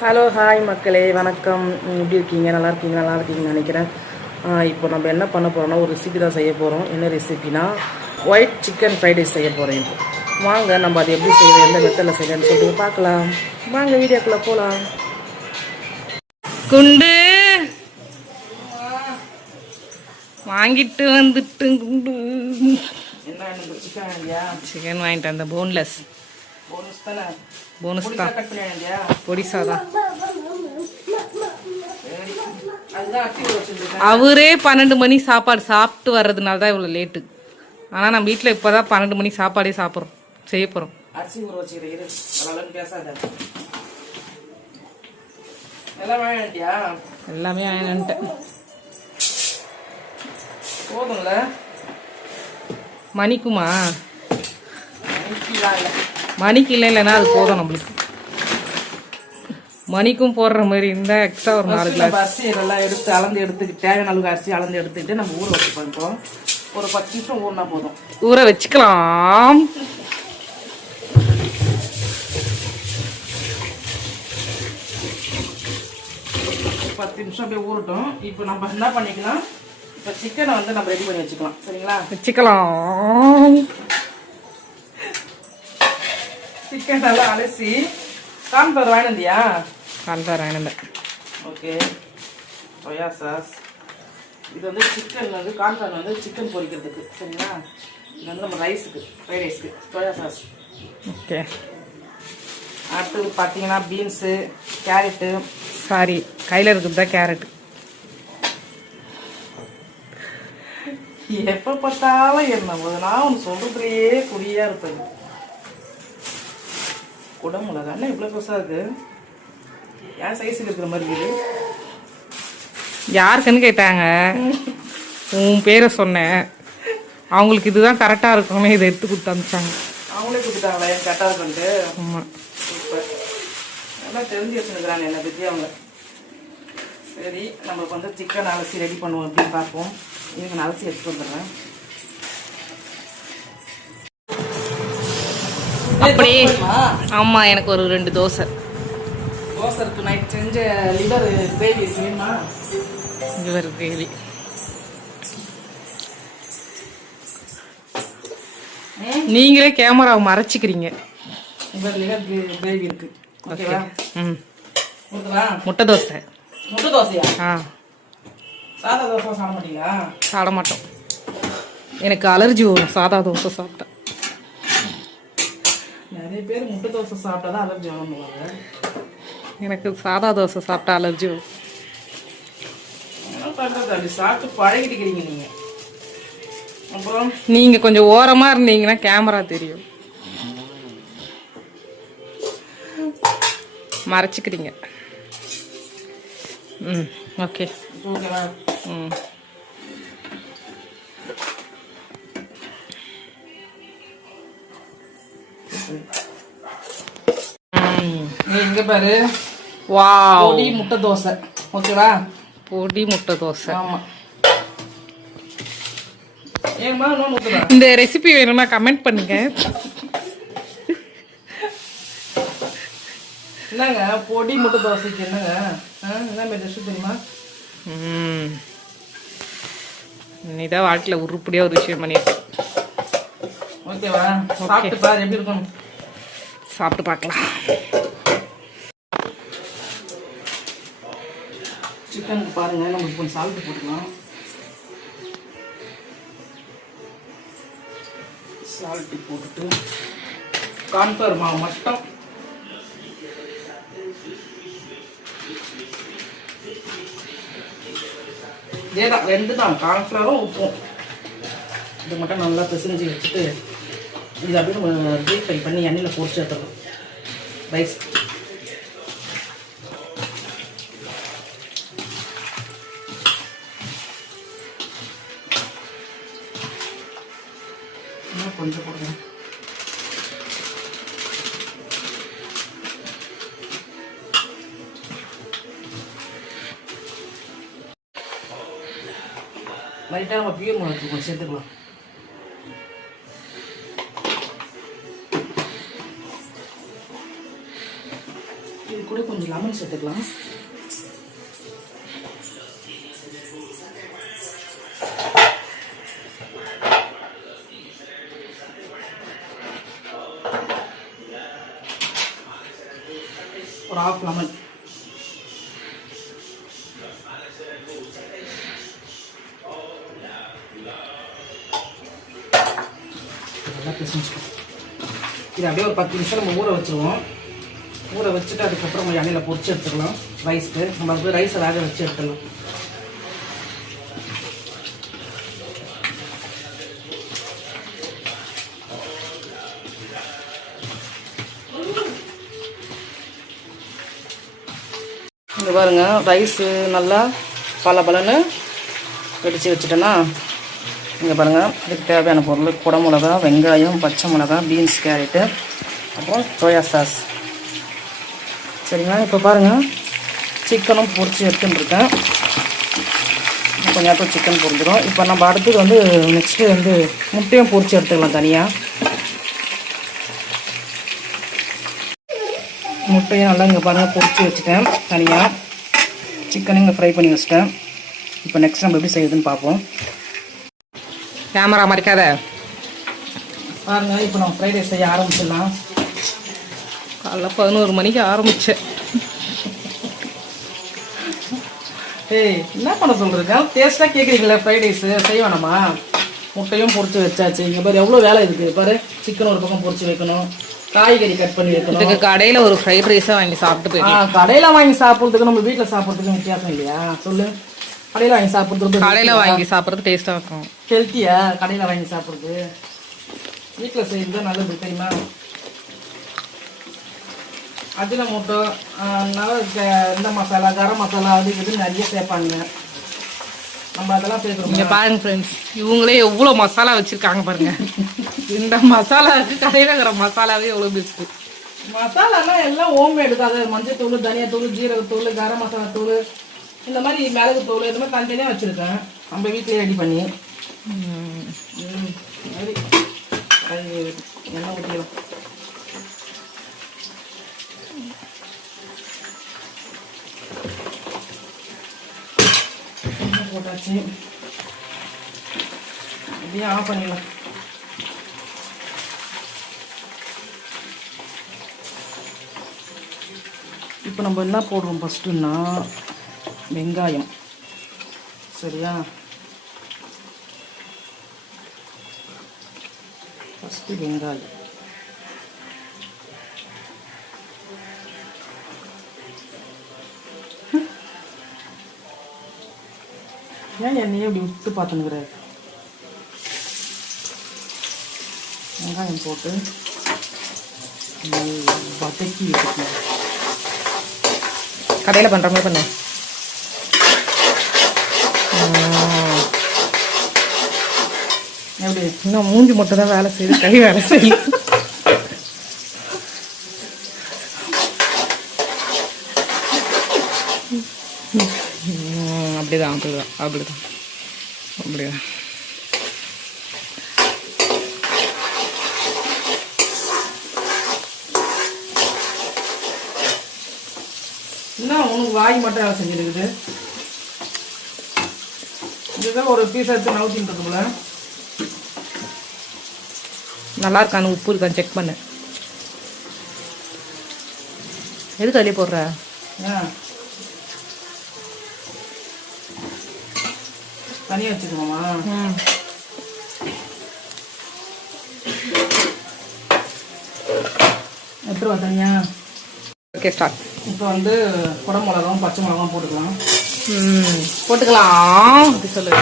Hello hi மக்களே, வணக்கம். எப்படி இருக்கீங்க? நல்லா இருக்கீங்கன்னு நினைக்கிறேன். இப்போ நம்ம என்ன பண்ண போகிறோம்னா, ஒரு ரெசிபி தான் செய்ய போகிறோம். என்ன ரெசிபினா, ஒயிட் சிக்கன் ஃப்ரைட் ரைஸ் செய்ய போகிறேன். இப்போ வாங்க நம்ம அது எப்படி செய்யணும், எந்த மெத்தடில் செய்யணும்னு சொல்லிட்டு பார்க்கலாம். வாங்க வீடியோக்குள்ளே போகலாம். குண்டு வாங்கிட்டு வந்துட்டு குண்டு என்ன சிக்கன் வாங்கிட்டு வந்த போன்லெஸ் தானே. போனஸ் தான், பொடிசா தான். அவரே 12 மணி சாப்பாடு சாப்பிட்டு வர்றதுனால தான் இவ்வளோ லேட்டு. ஆனால் நம்ம வீட்டில் இப்போ தான் 12 மணி சாப்பாடே சாப்பிட்றோம், செய்ய போகிறோம். அரிசி ஊற வச்சுக்கிறேன், பேசாத. எல்லாமே வாங்கிட்டேன். போதும்ல மணிக்குமா? மணிக்கு இல்லைன்னா அது போதும் நம்மளுக்கு. மணிக்கும் போடுற மாதிரி இருந்தால் எக்ஸ்ட்ரா ஒரு 4 கிளாஸ் அரிசி எல்லாம் எடுத்து அளந்து எடுத்துக்கிட்டு, தேவையான அளவுக்கு அரிசி அளந்து எடுத்துக்கிட்டு நம்ம ஊற வச்சு பண்ணுறோம். ஒரு 10 நிமிஷம் ஊறினா போதும். ஊற வச்சுக்கலாம். ஒரு 10 நிமிஷம் அப்படியே ஊறட்டும். இப்போ நம்ம என்ன பண்ணிக்கலாம், இப்போ சிக்கனை வந்து நம்ம ரெடி பண்ணி வச்சுக்கலாம். சரிங்களா? வச்சுக்கலாம். சிக்கன் நல்லா அலசி கார்ன்ஃப்ளவர் வாங்கினந்தியா? கார்ன்ஃப்ளவர் வாங்கினேன். Okay, soya sauce. இது வந்து சிக்கன் வந்து கார்ன்ஃப்ளவர் வந்து சிக்கன் பொரிக்கிறதுக்கு. சரிங்களா? இது வந்து நம்ம ரைஸுக்கு, ஃப்ரைட் ரைஸ்க்கு சோயா சாஸ். ஓகே. அடுத்து பார்த்தீங்கன்னா பீன்ஸு, கேரட்டு. சாரி, கையில் இருக்குது தான் கேரட்டு. எப்போ பார்த்தாலும் என்ன போது நான் ஒன்று சொல்கிறதுலையே குறியாக இருப்பது. குடமிளகா என்ன இவ்வளோ பெருசாக இருக்குது? ஏன் சைஸுக்கு இருக்கிற மாதிரி இருக்குது? யாருக்குன்னு கேட்டாங்க, உன் பேரை சொன்னேன். அவங்களுக்கு இதுதான் கரெக்டாக இருக்கும்னு இதை எடுத்து கொடுத்து அனுப்பிச்சாங்க. அவங்களே கொடுத்துட்டாங்களா என் கரெக்டாக இருக்குன்ட்டு? ஆமாம், சூப்பர். நல்லா தெரிஞ்சு வச்சுருக்குறாங்க என்னை பற்றி அவங்க. சரி, நம்மளுக்கு வந்து சிக்கன் அலசி ரெடி பண்ணுவோம் அப்படின்னு பார்ப்போம். இதுக்கு நான் அலசி எடுத்து வந்துடுறேன். அப்படியே. ஆமாம், எனக்கு ஒரு 2 தோசை இருக்கு. நைட் செஞ்ச லிவர் கிரேவி வேணுமா? Liver gravy. நீங்களே கேமராவை மறைச்சிக்கிறீங்க. லிவர் கிரேவி இருக்கு. ஓகேவா? ம். முட்டை தோசை. முட்டை தோசையா? ஆ. சாதா தோசை சாப்பிட மாட்டீங்களா? சாப்பிட மாட்டோம், எனக்கு அலர்ஜி வரும் சாதா தோசை சாப்பிட்டா. நிறைய பேர் முட்டை தோசை சாப்பிட்டா தான் அலர்ஜி வருவாங்க. எனக்கு சாதா தோசை சாப்பிட்டா அலர்ஜி வரும். அப்படி சாப்பிட்டு பழகிட்டுக்கிறீங்க நீங்கள். அப்புறம் நீங்கள் கொஞ்சம் ஓரமாக இருந்தீங்கன்னா கேமரா தெரியும். மறைச்சிக்கிறீங்க. ம், ஓகே. ஓகேவா? ம். இங்க பாரு, வாவ், பொடி முட்டை தோசை. ஓகேவா? பொடி முட்டை தோசை. ஆமா. இந்த ரெசிபி வேணும்னா கமெண்ட் பண்ணுங்க. என்னங்க பொடி முட்டை தோசைக்கு என்னங்க என்ன டிஷ் தெரியுமா? நீதான் வாழ்க்கையில் உருப்படியா ஒரு விஷயம் பண்ணியிருக்கேன். ஓகேவா? சாப்பிட்டு பாரு எப்படி இருக்கும். சாப்பிட்டு பார்க்கலாம். சிக்கனுக்கு பாருங்க, நம்மளுக்கு கொஞ்சம் சால்ட் போட்டுக்கலாம். சால்ட்டு போட்டுட்டு கார்ன்ஃப்ளவர் மாவு மட்டும். இதேதான், 2 தான், கார்ன்ஃப்ளவரும் உப்பும். இது மட்டும் நல்லா பிசைஞ்சு வச்சுட்டு இது அப்படியே நம்ம டீப் ஃப்ரை பண்ணி எண்ணெயில் பொரிச்சு எடுத்துடலாம். ரைஸ் கொஞ்சம் போடுங்க. லைட்டாக நம்ம பியூர் மிளகு கொஞ்சம் சேர்த்துக்கலாம். இது கூட கொஞ்சம் லெமன் சேர்த்துக்கலாம். ஒரு ½ லெமன். இது அப்படியே ஒரு 10 நிமிஷம் நம்ம ஊற வச்சுருவோம். ஊற வச்சுட்டு அதுக்கப்புறம் எண்ணெயில் பொரிச்சு எடுத்துக்கலாம். ரைஸ்க்கு நம்ம வந்து ரைஸை வேக வச்சு எடுத்துடலாம். இங்கே பாருங்க, ரைஸு நல்லா பலன்னு வெடித்து வச்சுட்டேன்னா, இங்கே பாருங்கள், இதுக்கு தேவையான பொருள் குடமிளகா, வெங்காயம், பச்சை மிளகா, பீன்ஸ், கேரட்டு, அப்புறம் சோயா சாஸ். சரிங்களா? இப்போ பாருங்கள், சிக்கனும் பொரிச்சு எடுத்துட்டுருக்கேன். கொஞ்சம் நேரத்தில் சிக்கன் பொரிஞ்சிடும். இப்போ நம்ம அடுத்தது வந்து நெக்ஸ்ட்டு வந்து முட்டையும் பொரிச்சு எடுத்துக்கலாம் தனியாக. முட்டையும் நல்லா இங்கே பாருங்கள் பொரிச்சு வச்சுட்டேன் தனியாக. சிக்கனையும் இங்கே ஃப்ரை பண்ணி வச்சுட்டேன். இப்போ நெக்ஸ்ட் நம்ம எப்படி செய்யுதுன்னு பார்ப்போம். கேமரா மறைக்காத பாருங்க. இப்போ நம்ம ஃப்ரைட் ரைஸ் செய்ய ஆரம்பிச்சிடலாம். காலைல 11 மணிக்கு ஆரம்பித்தேன். ஏய், என்ன பண்ண சொல்கிறீங்க? டேஸ்ட்டாக கேட்குறீங்களே ஃப்ரைட் ரைஸு செய்ய வேணாமா? முட்டையும் பொரிச்சு வச்சாச்சு. இங்கே பாரு எவ்வளோ வேலை இருக்குது பாரு. சிக்கன் ஒரு பக்கம் பொரிச்சு வைக்கணும், காய்கறி கட் பண்ணி வைக்கணும். இதுக்கு கடையில் ஒரு ஃப்ரைட் ரைஸாக வாங்கி சாப்பிட்டு போயிடலாம். கடையில் வாங்கி சாப்பிட்றதுக்கு நம்ம வீட்டில் சாப்பிட்றதுக்கு வித்தியாசம் இல்லையா? சொல்லு. கடையில் வாங்கி சாப்பிட்றது, கடையில் வாங்கி சாப்பிட்றது டேஸ்ட்டாக இருக்கும். ஹெல்த்தியா கடையில் வாங்கி சாப்பிட்றது? வீட்டில் செய்கிறது தான் நல்லது தெரியுமா? அஜினமோட்டோ, இந்த மசாலா, கரம் மசாலா, அது இது நிறைய சேர்ப்பாங்க. நம்ம அதெல்லாம் சேர்க்குறோம். இங்கே பாருங்க ஃப்ரெண்ட்ஸ், இவங்களே எவ்வளோ மசாலா வச்சுருக்காங்க பாருங்க. இந்த மசாலாவுக்கு கடையில் இருக்கிற மசாலாவே எவ்வளோ பெஸ்ட்டு. மசாலாலாம் எல்லாம் ஹோம்மேடு தான். அது மஞ்சள் தூள், தனியாத்தூள், ஜீரகத்தூள், கரம் மசாலா தூள், இந்த மாதிரி மிளகு தூள், இந்த மாதிரி தனித்தனியாக வச்சுருக்கேன் நம்ம வீட்டிலே ரெடி பண்ணி. சரி, எண்ணெய் ஊற்றிக்கலாம். போட்டாச்சு. அப்படியே ஆஃப் பண்ணிடலாம். இப்போ நம்ம என்ன போடுறோம் ஃபஸ்ட்டுன்னா வெங்காயம். சரியா? ஃபஸ்ட்டு வெங்காயம். ஏன் என்னையே இப்படி விட்டு பார்த்துனுக்குற? வெங்காயம் போட்டு வதக்கி வச்சுக்கணும். கடையில் பண்ணுற மாதிரி பண்ண. எப்படி இன்னும் மூஞ்சி மட்டும் தான் வேலை செய்யுது, கை வேலை செய்யும். அப்படிதான் அப்படிதான் அப்படிதான் அப்படிதான். என்ன உனக்கு வாய் மட்டும் வேலை செஞ்சுருக்குது? இதுதான் ஒரு பீஸ் எடுத்து நவுத்தின்றது போல. நல்லா இருக்கான்னு உப்பு இருக்கான்னு செக் பண்ணு. எதுக்கு அள்ளி போடுற? தனியாக வச்சுக்கோமா? எடுத்துருவா தனியா. Okay start. இப்போ வந்து குடமிளகாவும் பச்சை மிளகாவும் போட்டுக்கலாம். போட்டுக்கலாம் அப்படி சொல்லு.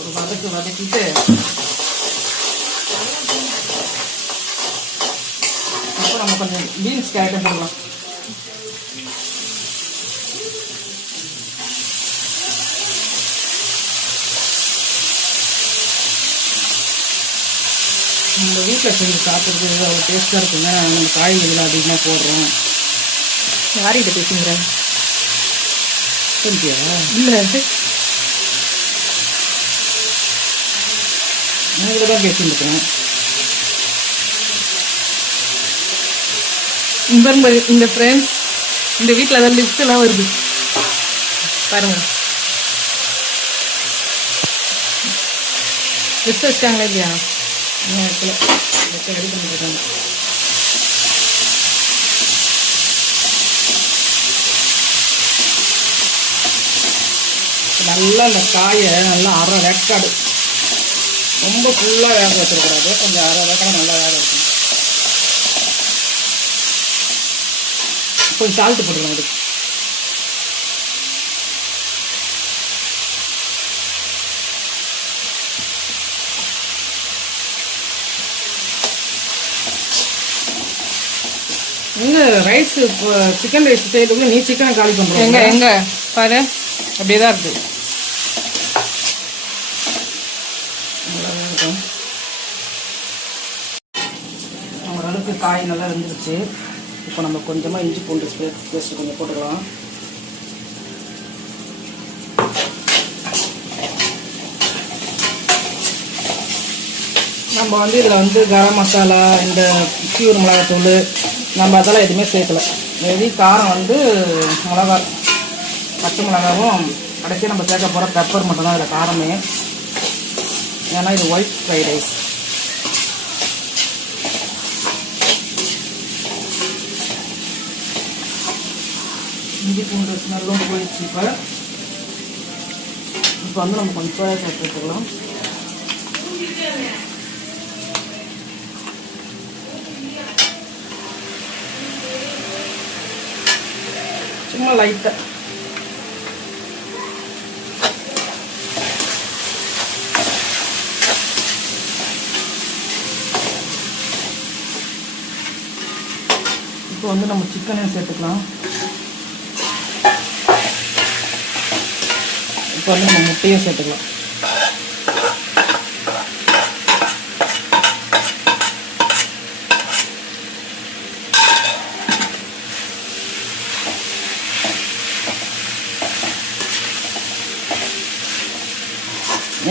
ஒரு வதக்கிட்டு இப்போ நம்ம கொஞ்சம் பீன்ஸ் கேரட்டை போடலாம். நம்ம வீட்டில் செஞ்சு சாப்பிட்றது அவ்வளோ டேஸ்ட்டாக இருக்குங்க. நம்ம காய்கறிகள் அதிகமாக போடுறோம். யார்கிட்ட பேசுங்கிற? செஞ்சியா? இல்லை, நான் இதில் தான் பேசிட்டு இருக்கேன். இந்த ஃப்ரெண்ட்ஸ் இந்த வீட்டில் அதான் லிஃப்ட் எல்லாம் வருது பாருங்க. லிஃப்ட் வச்சிட்டாங்களா இல்லையா? இடத்துல ரெடி பண்ணிட்டு இருக்காங்க. நல்லா அந்த காயை நல்லா அரை வேக்காடு, ரொம்ப ஃபுல்லாக வேக வச்சிடக்கூடாது, கொஞ்சம் அரை வேக்காடு நல்லா வேக வைக்கணும். கொஞ்சம் சால்ட்டு போட்டுக்கலாம் அதுக்கு. எங்க ரைஸ் சிக்கன் ரைஸ் செய்யறதுக்குள்ள நீ சிக்கனை காலி பண்ணுற? எங்க பாரு அப்படியே தான் இருக்கு. ஓரளவுக்கு காய் நல்லா வெந்துருச்சு. இப்போ நம்ம கொஞ்சமாக இஞ்சி பூண்டு பேஸ்ட் கொஞ்சம் போட்டுக்கலாம். நம்ம வந்து இதில் வந்து கரம் மசாலா, இந்த பியூர் மிளகாத்தூள், நம்ம அதெல்லாம் எதுவுமே சேர்க்கல. வெறி காரம் வந்து மிளகா, பச்சை மிளகாவும் கடைசியாக நம்ம சேர்க்க போகிற பெப்பர் மட்டும்தான் இதில் காரமே. ஏன்னா இது ஒயிட் ஃப்ரைட் ரைஸ். இஞ்சி பூண்டு ஸ்மெல்லும் போயிடுச்சு. இப்போ வந்து நம்ம கொஞ்சம் சோயா சாஸ் எடுத்துக்கலாம். சும்மா லைட்டாக. இப்போ வந்து நம்ம சிக்கனையும் சேர்த்துக்கலாம். இப்போ வந்து நம்ம முட்டையும் சேர்த்துக்கலாம்.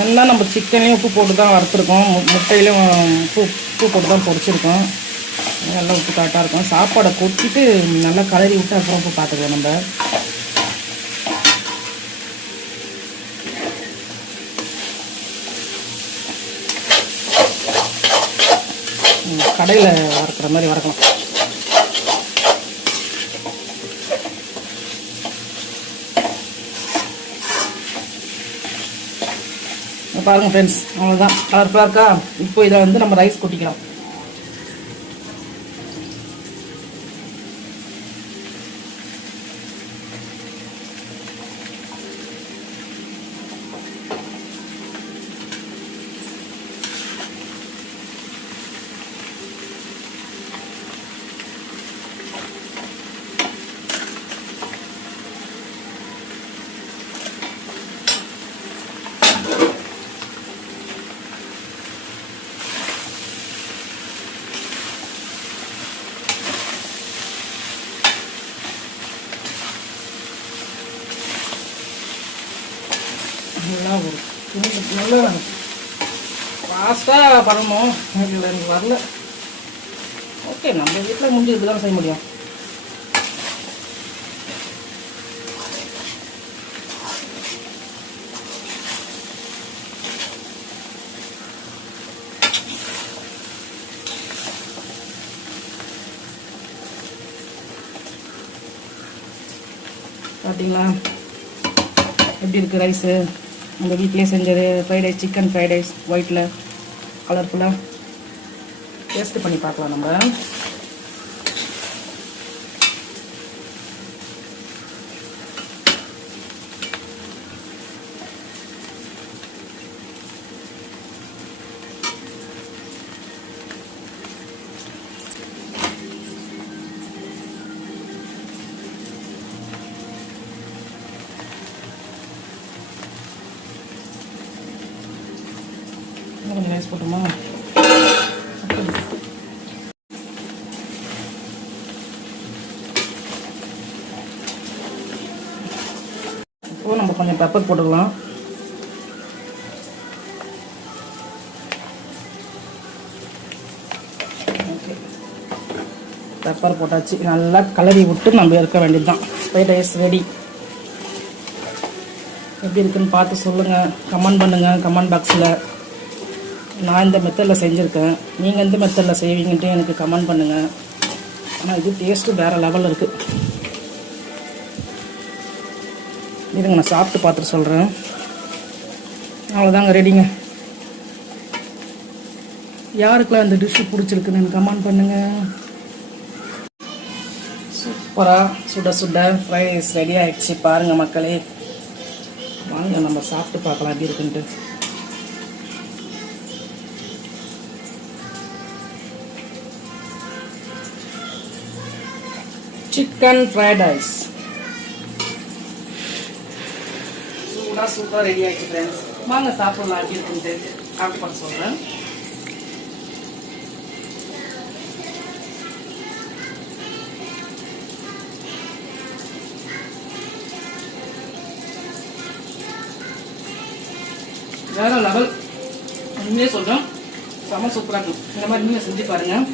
எல்லாம் நம்ம சிக்கன்லேயும் உப்பு போட்டு தான் வறுத்துருக்கோம், முட்டையிலையும் உப்பு போட்டு தான் பொரிச்சிருக்கோம். நல்லா உப்பு கரெக்டாக இருக்கும். சாப்பாடை கொட்டிட்டு நல்லா கலரி விட்டு அப்புறம் உப்பு பார்த்துக்கலாம். நம்ம கடையில் வறுக்கிற மாதிரி வறுக்கலாம். பாருங்கள் ஃப்ரெண்ட்ஸ், அவ்வளோதான். கலர்ஃபுல்லாக இருக்கா? இப்போ இதை வந்து நம்ம ரைஸ் கொட்டிக்கலாம். நல்லா ஃபாஸ்ட்டாக பண்ணணும். இல்லை எனக்கு வரல. ஓகே, நம்ம வீட்டில் முடிஞ்சு இப்படி தான் செய்ய முடியும். பார்த்தீங்களா எப்படி இருக்குது ரைஸு? நம்ம வீட்டிலே செஞ்சது fried rice, chicken fried rice, ஒயிட்டில் கலர்ஃபுல்லாக. டேஸ்ட்டு பண்ணி பார்க்கலாம் நம்ம. கொஞ்சம் ரைஸ் போட்டுமா? இப்போ நம்ம கொஞ்சம் பெப்பர் போட்டுக்கலாம். ஓகே, பெப்பர் போட்டாச்சு. நல்லா கலரி விட்டு நம்ம இருக்க வேண்டியது தான். Fried rice ready. எப்படி இருக்குன்னு பார்த்து சொல்லுங்கள், கமெண்ட் பண்ணுங்கள் கமெண்ட் பாக்ஸில். நான் இந்த மெத்தடில் செஞ்சுருக்கேன், நீங்கள் எந்த மெத்தடில் செய்வீங்கன்ட்டு எனக்கு கமெண்ட் பண்ணுங்கள். ஆனால் இது டேஸ்ட்டு வேறு லெவலில் இருக்குது. இதுங்க நான் சாப்பிட்டு பார்த்துட்டு சொல்கிறேன். அவ்வளோதாங்க, ரெடிங்க. யாருக்கெல்லாம் இந்த டிஷ்ஷு பிடிச்சிருக்குன்னு கமெண்ட் பண்ணுங்கள். சூப்பராக சுட சுட ஃப்ரைட் ரைஸ் ரெடி ஆகிடுச்சு. பாருங்கள் மக்களே, வாங்க நம்ம சாப்பிட்டு பார்க்கலாம் எப்படி இருக்குன்ட்டு. சிக்கன் ஃப்ரைட் ரைஸ் சூப்பராக ரெடி ஆகிடுச்சு ஃப்ரெண்ட்ஸ். வாங்க சாப்பிடலாம் எப்படி இருக்குன்ட்டு சாப்பிட்டு பார்த்து சொல்கிறேன். வேற லெவல், உண்மையே சொல்கிறேன், செம்ம சூப்பராக இருக்கும். இந்த மாதிரி நீங்கள் செஞ்சு பாருங்கள்.